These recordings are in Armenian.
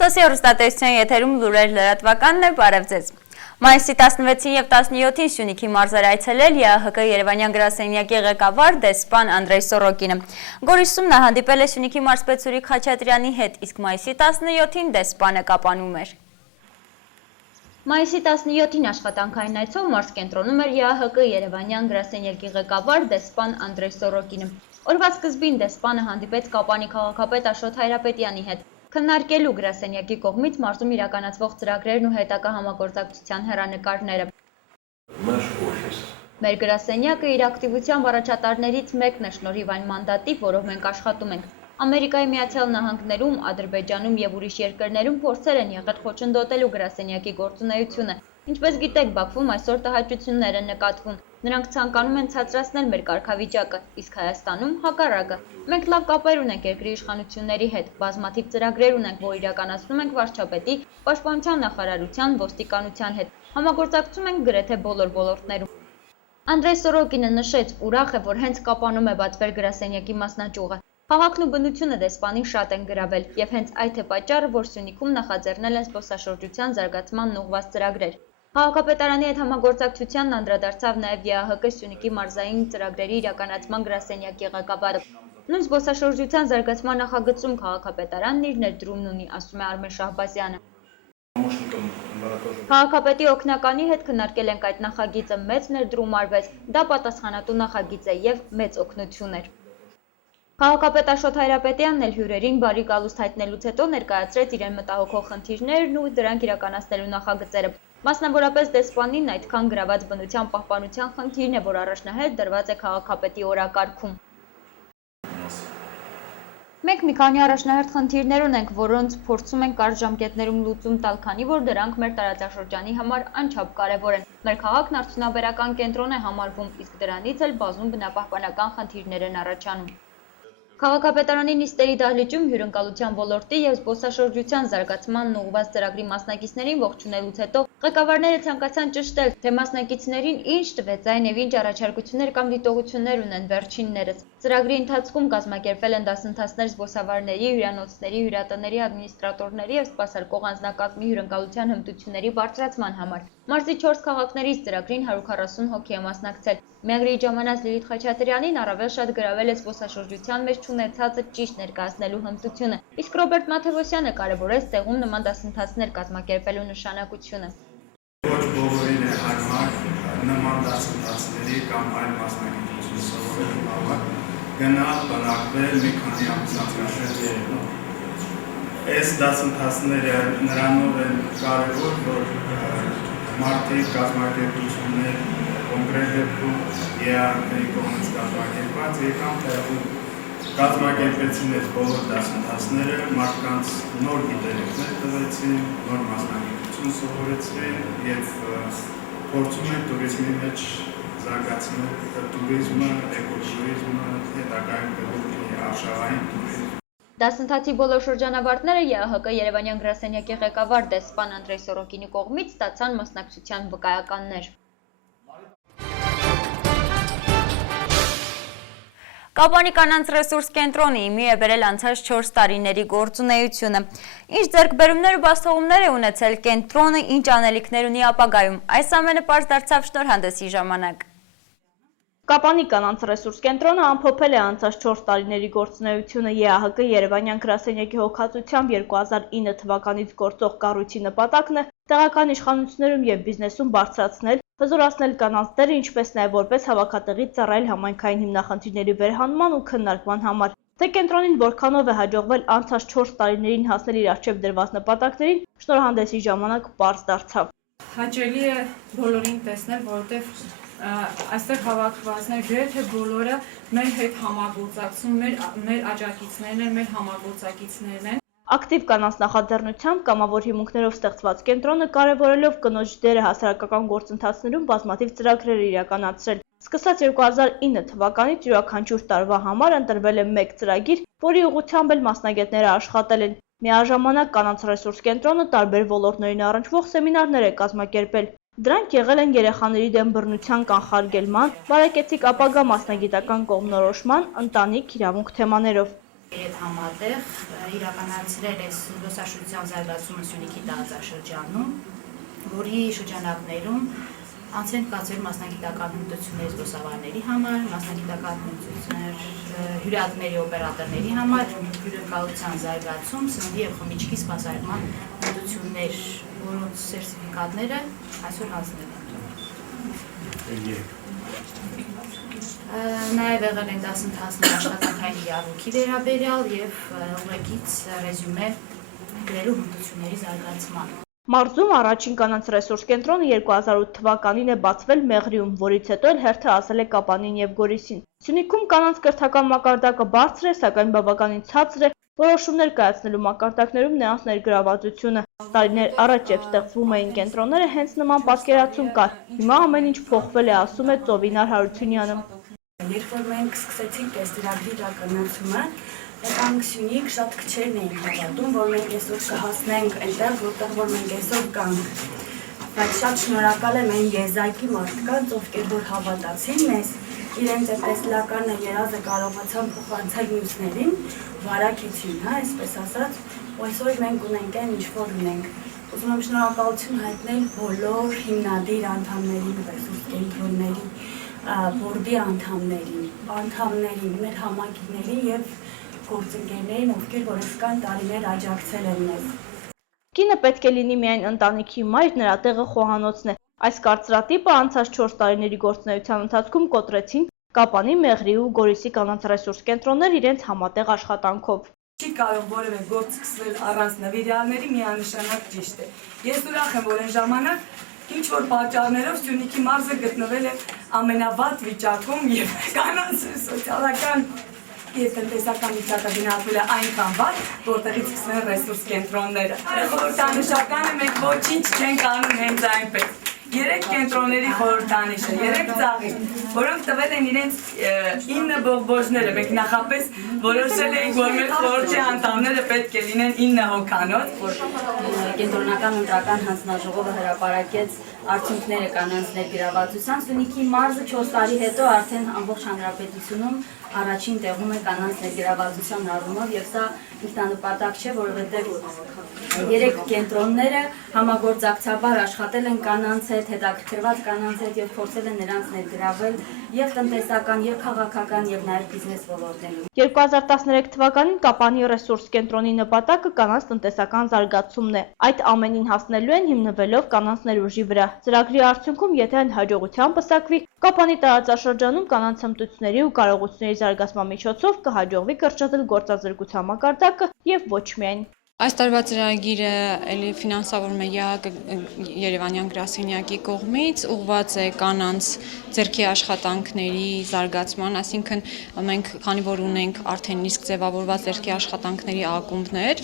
Սոսիալստատեսության եթերում լուրեր լրատվականն է, բարև ձեզ։ Մայիսի 16-ին և 17-ին Սյունիքի մարզեր այցելել ԵԱՀԿ Երևանյան գրասենյակի ղեկավար դեսպան Անդրեյ Սորոկինը։ Գորիսում նա հանդիպել է Սյունիքի մարզպետ Սուրիկ Խաչատրյանի հետ, իսկ մայիսի 17-ին դեսպանը կապանում էր։ Մայիսի 17-ին աշխատանքային այցով մարզ կենտրոնում էր ԵԱՀԿ Երևանյան գրասենյակի ղեկավար դեսպան Անդրեյ Սորոկինը։ Օրվա սկզբին դեսպանը հանդիպեց Կապանի քաղաքապետ Աշոտ Հայրապետյանի հետ, քննարկելու գրասենյակի կողմից մարզում իրականացվող ծրագրերն ու հետագա համագործակցության հեռանկարները։ Մեր գրասենյակը իր ակտիվությամբ առաջատարներից մեկն է շնորհիվ այն մանդատի, որով մենք աշխատում ենք։ Ամերիկայի Միացյալ Նահանգներում, Ադրբեջանում և ուրիշ երկրներում փորձեր են եղել խոչընդոտելու գրասենյակի գործունեությունը։ Ինչպես գիտեք, Բաքվում այսօր տհաճություններ են նկատվում։ Նրանք ցանկանում են ցածրացնել մեր կարգավիճակը, իսկ Հայաստանում հակառակը։ Մենք լավ կապեր ունենք երկրի իշխանությունների հետ, բազմաթիվ ծրագրեր ունենք, որ իրականացնում ենք վարչապետի, պաշտպանության նախարարության, ոստիկանության հետ։ Համագործակցում ենք գրեթե բոլոր ոլորտներում։ Անդրեյ Սորոկինը նշեց, ուրախ է, որ հենց Կապանում է բացվել գրասենյակի մասնաճյուղը։ Քաղաքն ու բնությունը դեսպանին շատ են գրավել, եւ հենց այդ է պատճառը, որ Սյունիքում նախաձեռնել են զբոսաշրջության զարգացմանն ուղղված ծրագրեր։ Քաղաքապետարանի հետ համագործակցությանն անդրադարձավ նաև ԵԱՀԿ Սյունիքի մարզային ծրագրերի իրականացման գրասենյակի ղեկավարը։ Նույն զբոսաշրջության զարգացման նախագծում քաղաքապետարանն իր ներդրումն ունի, ասում է Արմեն Շահբազյանը։ Քաղաքապետի օգնականի հետ քննարկել ենք այդ նախագիծը, մեծ ներդրում արվեց, դա պատասխանատու նախագիծ է եւ մեծ օգնություն էր։ Քաղաքապետ Աշոտ Հայրապետյանն էլ հյուրերին բարի գալուստ հայտնելուց հետո ներկայացրեց իրեն մտահոգող խնդիրներն ու դրանք իրականացնելու նախագծերը։ Մասնավորապես դեսպանին այդքան գրաված բնության պահպանության խնդիրն է, որ առաջնահերթ դրված է քաղաքապետի օրակարգում։ Մենք մի քանի առաջնահերթ խնդիրներ ունենք, որոնց փորձում ենք կարճ ժամկետներում լուծում տալ, քանի որ դրանք մեր տարածաշրջանի համար անչափ կարևոր են։ Մեր քաղաքն արդյունաբերական կենտրոն է համարվում, իսկ դրանից էլ բազում բնապահպանական խնդիրներ են առաջանում։ Քաղաքապետարանի նիստերի դահլիճում հյուրընկալության ոլորտի և զբոսաշրջության զարգացմանն ուղղված ծրագրի մասնակիցներին ողջունելուց հետո ղեկավարները ցանկացան ճշտել, թե մասնակիցներին ինչ տվեց այն և ինչ առաջարկություններ կամ դիտողություններ ունեն վերջիններս։ Ծրագրի ընթացքում կազմակերպվել են դասընթացներ զբոսավարների, հյուրանոցների, հյուրատների, ադմինիստրատորների և սպասարկող անձնակազմի հյուրընկալության հմտությունների բարձրացման համար։ Մարզի 4 քաղաքներից ծրագրին 140 հոգի է մասնակցել։ Միագրի ժամանած Լիլիթ Խաչատրյանին առավել շատ գրավել է զբոսաշրջության մեջ չունեցածը ճիշտ ներկայացնելու հմտությունը, իսկ Ռոբերտ Մաթևոսյանը կարևորեց տեղում նման դասընթացներ կազմակերպելու նշանակությունը։ Ոչ բոլորին է հարմար նման դասընթացների կամ այլ մասնագիտություն սովորելու համար գնալ բնակվել մի քանի ամսացրաշրջան Երևանում։ Այս դասընթացները նրանով են կարևոր, որ մարդիկ կազմակերպություններ կոնկրետ դեպքում ԵԱՀԿ-ի կողմից կազմակերպված եկան տեղում կազմակերպեցին այս բոլոր դասընթացները, մարդկանց նոր գիտելիքներ տվեցին, նոր մասնագիտություն սովորեցրին և փորձում են տուրիզմի մեջ զարգացնել տուրիզմը, էկոտուրիզմը, հետագայում կգործի արշավային տուրիզմ։ Դասընթացի բոլոր շրջանավարտները ԵԱՀԿ Երևանյան գրասենյակի ղեկավար դեսպան Անդրեյ Սորոկինի կողմից ստացան մասնակցության վկայականներ։ Կապանի կանանց ռեսուրս կենտրոնը իմի է բերել անցած 4 տարիների գործունեությունը։ Ինչ ձեռքբերումներ ու բացթողումներ է ունեցել կենտրոնը, ինչ անելիքներ ունի ապագայում։ Այս ամենը պարզ դարձավ շնորհանդեսի ժամանակ։ Կապանի կանանց ռեսուրս կենտրոնը ամփոփել է անցած 4 տարիների գործունեությունը ԵԱՀԿ Երևանյան գրասենյակի հոգացությամբ 2009 թվականից գործող կառույցի նպատակն է տեղական իշխանություններում և բիզնեսում բարձրացնել, հզորացնել կանանց դերը, ինչպես նաև որպես հավաքատեղի ծառայել համայնքային հիմնախնդիրների վերհանման ու քննարկման համար։ Թե կենտրոնին որքանով է հաջողվել անցած 4 տարիներին հասնել իր առջև դրված նպատակներին, շնորհանդեսի ժամանակ պարզ դարձավ։ Հաճելի է բոլորին տեսնել, որովհետև այստեղ հավաքվածներ գրեթե բոլորը մեր հետ համագործակցում, մեր աջակիցներն են, մեր համագործակիցներն են։ Ակտիվ կանանց նախաձեռնությամբ կամավոր հիմունքներով ստեղծված կենտրոնը կարևորելով կնոջ դերը հասարակական գործընթացներում բազմաթիվ ծրագրեր իրականացրել։ Սկսած 2009 թվականից յուրաքանչյուր տարվա համար ընտրվել է մեկ ծրագիր, որի ուղղությամբ էլ մասնագետները աշխատել են։ Միաժամանակ կանանց ռեսուրս կենտրոնը տարբեր ոլորտներին առնչվող սեմինարներ է կազմակերպել։ Դրանք եղել են երեխաների դեմ բռնության կանխարգելման, բարեկեցիկ ապագա մասնագիտական կողմնորոշման, ընտանիք իրավունք թեմաներով։ Այդ համատեղ իրականացրել է զբոսաշրջության զարգացումը Սյունիքի տարածաշրջանում, որի շրջանակներում անց են կացվել մասնագիտական հմտություններ զբոսավարների համար, մասնագիտական հմտություններ հյուրատների օպերատորների համար, հյուրընկալության զարգացում, սննդի և խմիչքի սպասարկման հմտություններ, որոնց սերտիֆիկատները այսօր հանձնել են։ Նաև եղել են դասընթացներ աշխատանքային իրավունքի վերաբերյալ և ուղեկից ռեզյումե գրելու հմտությունների զարգացման։ Մարզում առաջին կանանց ռեսուրս կենտրոնը 2008 թվականին է բացվել Մեղրիում, որից հետո էլ հերթը հասել է Կապանին և Գորիսին։ Սյունիքում կանանց կրթական մակարդակը բարձր է, սակայն բավականին ցածր է, որոշումներ կայացնելու մակարդակներում նրանց ներգրավվածությունը։ Տարիներ առաջ երբ ստեղծվում էին կենտրոնները, հենց նման պատկերացում կար։ Հիմա ամեն ինչ փոխվել է, ասում է Ծովինար Հարությունյանը։ Երբ որ մենք սկսեցինք այս ծրագրի իրականացումը, եկանք Սյունիք, շատ քչերն էին հավատում, որ մենք այսօր կհասնենք այնտեղ, որտեղ որ մենք այսօր կանք։ Բայց շատ շնորհակալ եմ այն եզակի մարդկանց, ովքեր որ հավատացին մեզ, իրենց տեսլականը երազը կարողացան փոխանցել մյուսներին, վարակեցին, այսպես ասած, ու այսօր մենք ունենք այն, ինչ որ ունենք։ Ուզում եմ շնորհակալություն հայտնել բոլոր հիմնադիր անդամներին, ռեսուրս կենտրոնների, բորդի անդամներին, մեր համայնքներին և գործընկերներին, ովքեր որ այսքան տարիներ աջակցել են մեզ։ Կինը պետք է լինի միայն ընտանիքի մայր, նրա տեղը խոհանոցն է։ Այս կարծրատիպը անցած 4 տարիների գործունեության ընթացքում կոտրեցին Կապանի, Մեղրի ու Գորիսի կանանց ռեսուրս կենտրոններ իրենց համատեղ աշխատանքով։ Չի կարող որևէ գործ սկսվել առանց նվիրյալների, միանշանակ ճիշտ է։ Ես ուրախ եմ, որ այն ժամանակ ինչ-որ պատճառներով Սյունիքի մարզը գտնվել է ամենավատ վիճակում և կանանց սոցիալական և տնտեսական վիճակը գնահատվել է այնքան վատ, որտեղից սկսվել են ռեսուրս կենտրոնները։ Խորհրդանշականը մենք ոչինչ չենք անում հենց այնպես։ 3 կենտրոնների խորհրդանիշը, 3 ծաղիկ, որոնք տվել են իրենց 9 բողբոջները, մենք նախապես որոշել էինք, որ մեր խորհրդի անդամները պետք է լինեն 9 հոգանոց, որ կենտրոնական ընտրական հանձնաժողովը հրապարակեց արդյունքները կանանց ներգրավվածության, Սյունիքի մարզը 4 տարի հետո արդեն ամբողջ հանրապետությունում առաջին տեղում է կանանց ներգրավվածության առումով, եւ սա ինքնանպատակ չէ, որովհետեւ 3 կենտրոնները համագործակցաբար աշխատել են կանանց հետ, հետաքրքրված կանանց հետ եւ փորձել են նրանց ներգրավել եւ տնտեսական, եւ քաղաքական, եւ նաեւ բիզնես ոլորտներում։ 2013 թվականին Կապանի ռեսուրս կենտրոնի նպատակը կանանց տնտեսական զարգացումն է։ Այդ ամենին հասնելու են հիմնվելով կանանց ներուժի վրա։ Ծրագրի արդյունքում, եթե այն հաջողությամբ պսակվի, Կապանի տարածաշրջանում կանանց հմտությունների ու կարողությունների զարգացման միջոցով կհաջողվի կրճատել գործազրկության մակարդակը եւ ոչ միայն։ Այս տարվա ծրագիրը էլի ֆինանսավորում է ԵԱՀԿ Երևանյան գրասենյակի կողմից, ուղղված է կանանց ձեռքի աշխատանքների զարգացման, այսինքն մենք քանի որ ունենք արդեն իսկ ձևավորված ձեռքի աշխատանքների ակումբներ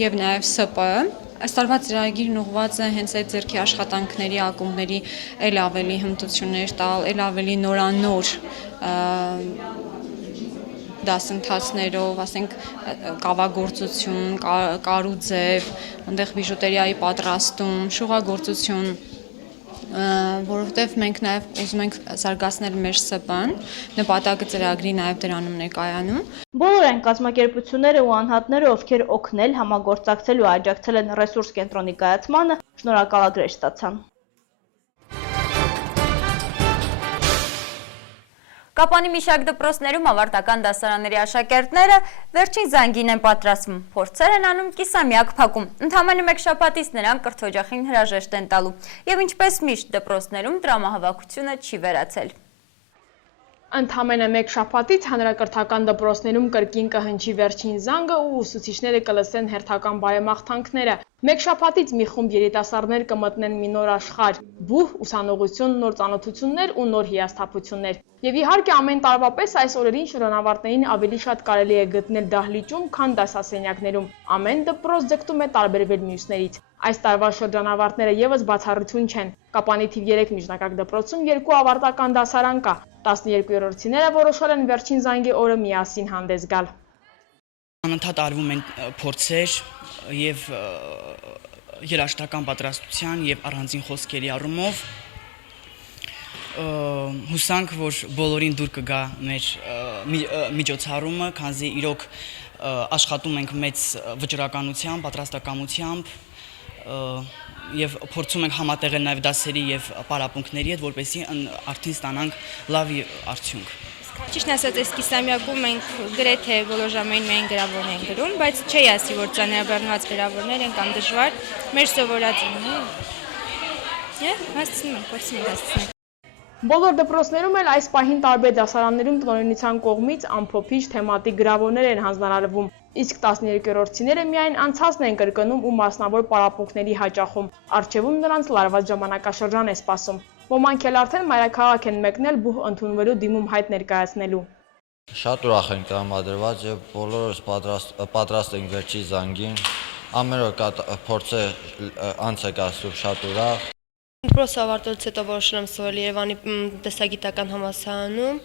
եւ նաեւ ՍՊ, այս տարվա ծրագիրն ուղղված է հենց այդ ձեռքի աշխատանքների ակումբների էլ ավելի հմտություններ տալ, էլ ավելի նորանոր դասընթացներով, ասենք կավագործություն, կարուձև, այնտեղ բիժուտերիայի պատրաստում, շուղագործություն, որովհետև մենք նաև ուզում ենք զարգացնել մեր ՍՊ-ն, նպատակը ծրագրի նաև դրանում ներկայանում։ Բոլոր այն կազմակերպությունները ու անհատները, ովքեր օգնել, համագործակցել ու աջակցել են ռեսուրս կենտրոնի կայացմանը, շնորհակալագրեր ստացան։ Կապանի մի շարք դպրոցներում ավարտական դասարանների աշակերտները վերջին զանգին են պատրաստվում, փորձեր են անում կիսամյակ փակում, ընդամենը 1 շաբաթից նրանք կրթօջախին հրաժեշտ են տալու, եւ ինչպես միշտ դպրոցներում տրամահավաքությունը չի վերացել։ Ընդամենը 1 շաբաթից հանրակրթական դպրոցներում կրկին կհնչի վերջին զանգը ու ուսուցիչները կլսեն հերթական բարեմաղթանքները։ 1 շաբաթից մի խումբ երիտասարդներ կմտնեն մի նոր աշխարհ, բուհ, ուսանողություն, նոր ծանոթություններ ու նոր հիասթափություններ։ Եվ իհարկե ամեն տարվա պես այս օրերին շրջանավարտներին ավելի շատ կարելի է գտնել դահլիճում, քան դասասենյակներում։ Ամեն դպրոց ձգտում է տարբերվել մյուսներից։ Այս տարվա շրջանավարտները եւս բացառություն չեն։ Կապանի թիվ 3 միջնակարգ դպրոցում 2 ավարտական դասարան կա։ 12-րդցիները որոշել են վերջին զանգի օրը միասին հանդես գալ։ Անընդհատ արվում են փորձեր եւ երաժշտական պատրաստության եւ առանձին խոսքերի առումով հուսանք, որ բոլորին դուր կգա մեր միջոցառումը, քանզի իրոք աշխատում ենք մեծ վճռականությամբ, պատրաստակամությամբ եւ փորձում ենք համատեղել նաեւ դասերի եւ պարապմունքների հետ, որպեսզի արդեն ստանանք լավ արդյունք։ Ճիշտն ասած, այս կիսամյակում մենք գրեթե բոլոր ժամերին միայն գրավորներ ենք գրում, բայց չի ասի, որ ծանրաբեռնված գրավորներ են կամ դժվար, մեր սովորածին է, հասցնում ենք, փորձում ենք հասցնել։ Բոլոր դպրոցներում էլ այս պահին տարբեր դասարաններում տնօրինության կողմից ամփոփիչ թեմատիկ գրավորներ են հանձնարարվում, իսկ 12-րդցիները միայն անցածն են կրկնում ու մասնավոր պարապմունքների հաճախում, առջևում նրանց լարված ժամանակաշրջան է սպասում։ Ոմանք էլ արդեն մայրաքաղաք են մեկնել բուհ ընդունվելու դիմում հայտ ներկայացնելու։ Շատ ուրախ ենք տրամադրված եւ բոլորս պատրաստ ենք վերջի զանգին։ Ամեն օր փորձը անց է գալու շատ ուրախ։ Դպրոցը ավարտելուց հետո որոշել եմ սովորել Երևանի տեսագիտական համալսարանում։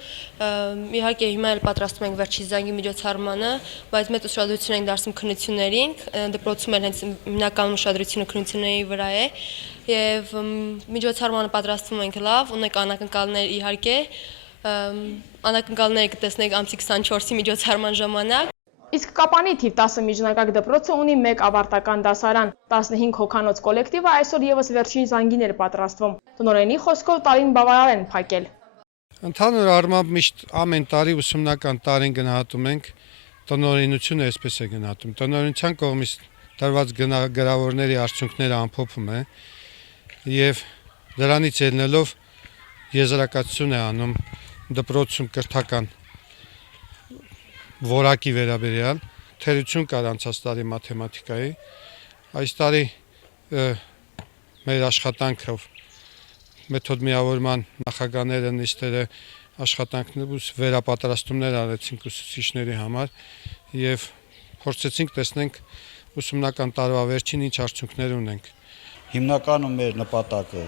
Իհարկե հիմա էլ պատրաստում ենք վերջի զանգի միջոցառմանը, բայց մեծ ուշադրություն ենք դարձնում քննություններին։ Դպրոցում էլ հենց հիմնական ուշադրությունը քննությունների վրա է եւ միջոցառմանը պատրաստվում ենք լավ, ունենք անակնկալներ իհարկե։ Անակնկալները կտեսնեք ամսի 24-ի միջոցառման ժամանակ։ Իսկ Կապանի թիվ 10 միջնակարգ դպրոցը ունի 1 ավարտական դասարան, 15 հոգանոց կոլեկտիվը այսօր եւս վերջին զանգին էր պատրաստվում։ Տնօրենի խոսքով տարին բավարար են փակել։ Ընդհանուր առմամբ միշտ ամեն տարի ուսումնական տարին գնահատում ենք, տնօրինությունը այսպես է գնահատում։ Տնօրինության կողմից տրված գրավորների արդյունքները ամփոփում է եւ դրանից ելնելով եզրակացություն է անում դպրոցում կրթական որակի վերաբերյալ, թերություն կար անցած տարի մաթեմատիկայի, այս տարի մեր աշխատանքով մեթոդ միավորման նախագահները նիստերը աշխատանքներ վերապատրաստումներ արեցինք ուսուցիչների համար եւ փորձեցինք տեսնենք ուսումնական տարվա վերջին ինչ արդյունքներ ունենք։ Հիմնականում մեր նպատակը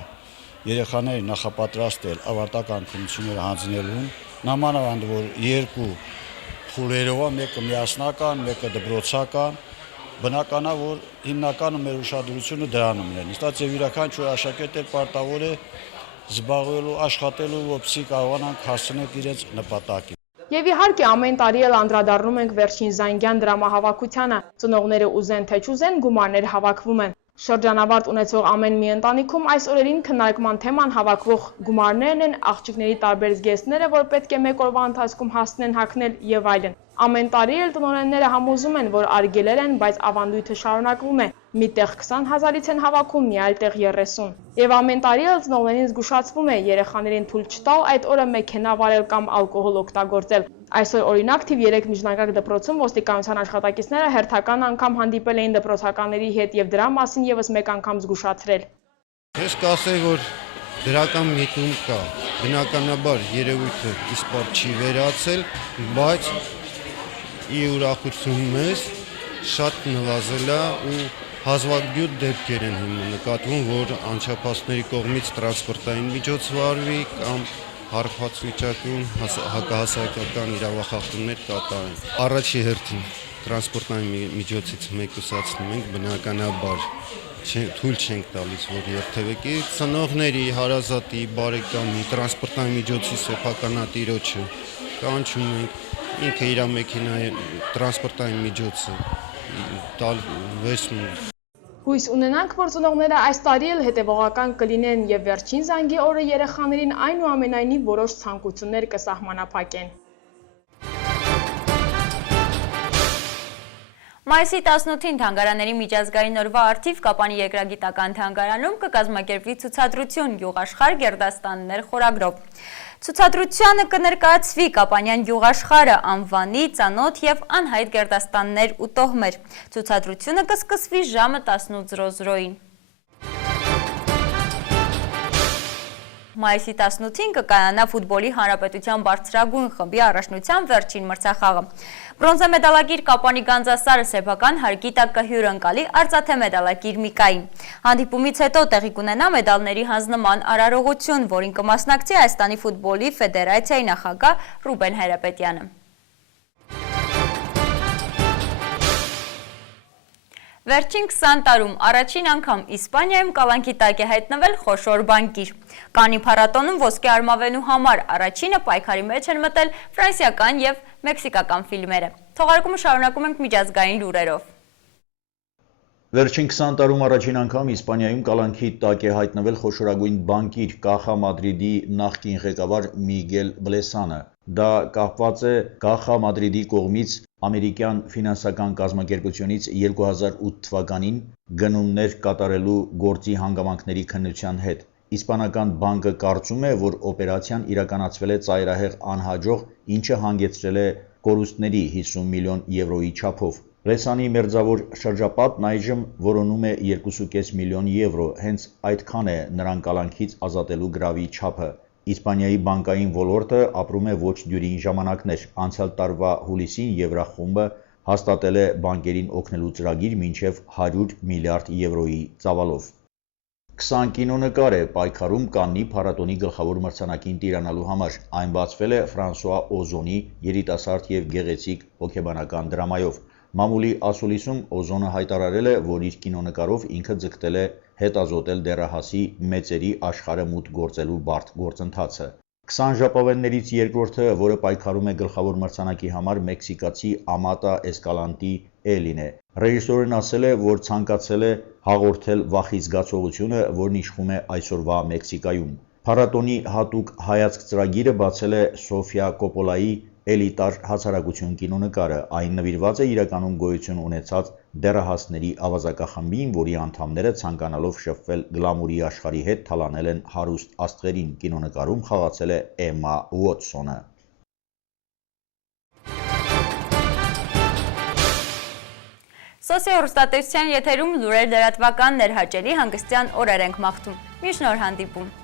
երեխաների նախապատրաստել ավարտական քննությունները հանձնելուն, նամանավանդ որ երկու խուլերով, մեկը միասնական, մեկը դպրոցական, բնական է, որ հիմնականում մեր ուշադրությունը դրանում են։ Ըստ եւ յուրաքանչյուր աշակերտ էլ պարտավոր է զբաղվելու, աշխատելու, որպեսզի կարողանանք հասնել իրենց նպատակին։ Եվ իհարկե ամեն տարի էլ անդրադառնում ենք վերջին զանգյան դրամահավաքությանը, ծնողները ուզեն թե չուզեն գումարներ հավաքվում են։ Շրջանավարտ ունեցող ամեն մի ընտանիքում այս օրերին քննարկման թեման հավաքվող գումարներն են, աղջիկների տարբեր զգեստները, որ պետք է մեկ օրվա ընթացքում հասցնեն հագնել եւ այլն։ Ամեն տարի էլ տնօրենները համոզում են, որ արգելեր են, բայց ավանդույթը շարունակվում է։ Մի տեղ 20,000-ից են հավաքում, մի այլ տեղ 30։ Եվ ամեն տարի էլ ծնողներին զգուշացվում է երեխաներին թույլ չտալ այդ օրը մեքենա վարել կամ ալկոհոլ օգտագործել։ Այսօր օրինակ թիվ 3 միջնակարգ դպրոցում ոստիկանության աշխատակիցները հերթական անգամ հանդիպել էին դպրոցականների հետ եւ դրա մասին եւս մեկ անգամ զգուշացրել։ Ես կասեի, որ դրական միտում կա, բնականաբար երևույթը իսպար չի վերացել, բայց ի ուրախություն մեզ շատ նվազել է ու հազվագյուտ դեպքեր են հիմա նկատվում, որ անչափահասների կողմից տրանսպորտային միջոց վարվի կամ հարբած վիճակում հակահասարակական իրավախախտումներ կատարեն։ Առաջի հերթին տրանսպորտային միջոցից մեկուսացնում ենք, բնականաբար թույլ չենք տալիս, որ երթևեկի ծնողների, հարազատի, բարեկամի, տրանսպորտային միջոցի սեփականատիրոջը կանչում ենք, ինքը իր մեքենայի տրանսպորտային միջոցը տալ վերցնում։ Հույս ունենանք, որ ծնողները այս տարի էլ հետևողական կլինեն եւ վերջին զանգի օրը երեխաներին այնուամենայնիվ որոշ ցանկություններ կսահմանափակեն։ Մայիսի 18-ին Թանգարանների միջազգային օրվա առթիվ Կապանի երկրագիտական թանգարանում կկազմակերպվի ցուցադրություն «Գյուղաշխարհ գերդաստաններ» խորագրով։ Ցուցադրությանը կներկայացվի Կապանյան գյուղաշխարհը, անվանի, ծանոթ եւ անհայտ գերդաստաններ ու տոհմեր։ Ցուցադրությունը կսկսվի ժամը 18:00-ին։ Մայիսի 18-ին կկայանա ֆուտբոլի հանրապետության բարձրագույն խմբի առաջնության վերջին մրցախաղը։ Բրոնզե մեդալակիր Կապանի Գանձասարը սեփական հարկի տակ կհյուրընկալի արծաթե մեդալակիր Միկային։ Հանդիպումից հետո տեղի կունենա մեդալների հանձնման արարողություն, որին կմասնակցի Հայաստանի ֆուտբոլի ֆեդերացիայի նախագահ Ռուբեն Հայրապետյանը։ Վերջին 20 տարում առաջին անգամ Իսպանիայում կալանքի տակ է հայտնվել խոշոր բանկիր։ Կանի փառատոնում ոսկե արմավենու համար առաջինը պայքարի մեջ են մտել ֆրանսիական եւ մեքսիկական ֆիլմերը։ Թողարկումը շարունակում ենք միջազգային լուրերով։ Վերջին 20 տարում առաջին անգամ Իսպանիայում կալանքի տակ է հայտնվել խոշորագույն բանկիր Caja Madrid-ի նախկին ղեկավար Միգել Բլեսանը։ Դա կապված է Caja Madrid-ի կողմից ամերիկյան ֆինանսական կազմակերպությունից 2008 թվականին գնումներ կատարելու գործի հանգամանքների քննության հետ։ Իսպանական բանկը կարծում է, որ օպերացիան իրականացվել է ծայրահեղ անհաջող, ինչը հանգեցրել է կորուստների 50 միլիոն եվրոյի չափով։ Բլեսանի մերձավոր շրջապատն այժմ որոնում է 2.5 միլիոն եվրո, հենց այդքան է նրան կալանքից ազատելու գրավի չափը։ Իսպանիայի բանկային ոլորտը ապրում է ոչ դյուրին ժամանակներ։ Անցյալ տարվա հուլիսին Եվրախումբը հաստատել է բանկերին օգնելու ծրագիր մինչև 100 միլիարդ եվրոյի ծավալով։ 20 կինոնկար է պայքարում Կաննի փառատոնի գլխավոր մրցանակին տիրանալու համար։ Այն բացվել է Ֆրանսուଆ Օզոնի երիտասարդ եւ գեղեցիկ հոգեբանական դրամայով։ Մամուլի ասուլիսում Օզոնը հայտարարել է, որ իր կինոնկարով ինքը ձգտել է հետազոտել դեռահասի մեծերի աշխարհը մուտք գործելու բարդ գործընթացը։ 20 ժապավեններից երկրորդը, որը պայքարում է գլխավոր մրցանակի համար, մեքսիկացի Ամատա Էսկալանտի Էլին է։ Ռեժիսորն ասել է, որ ցանկացել է հաղորդել վախի զգացողությունը, որն իշխում է այսօրվա Մեքսիկայում։ Փառատոնի հատուկ հայացք ծրագիրը բացել է Սոֆիա Կոպոլայի Էլիտար հասարակություն կինոնկարը։ Այն նվիրված է իրականում գոյություն ունեցած դեռահասների ավազակախմբին, որի անդամները ցանկանալով շփվել գլամուրի աշխարհի հետ թալանել են հարուստ աստղերին։ Կինոնկարում խաղացել է Էմմա Ուոտսոնը։ Սոսիո հեռուստատեսության եթերում լուրեր լրատվականներ հաճելի հանգստյան օրեր ենք մաղթում։ Մինչ նոր հանդիպում։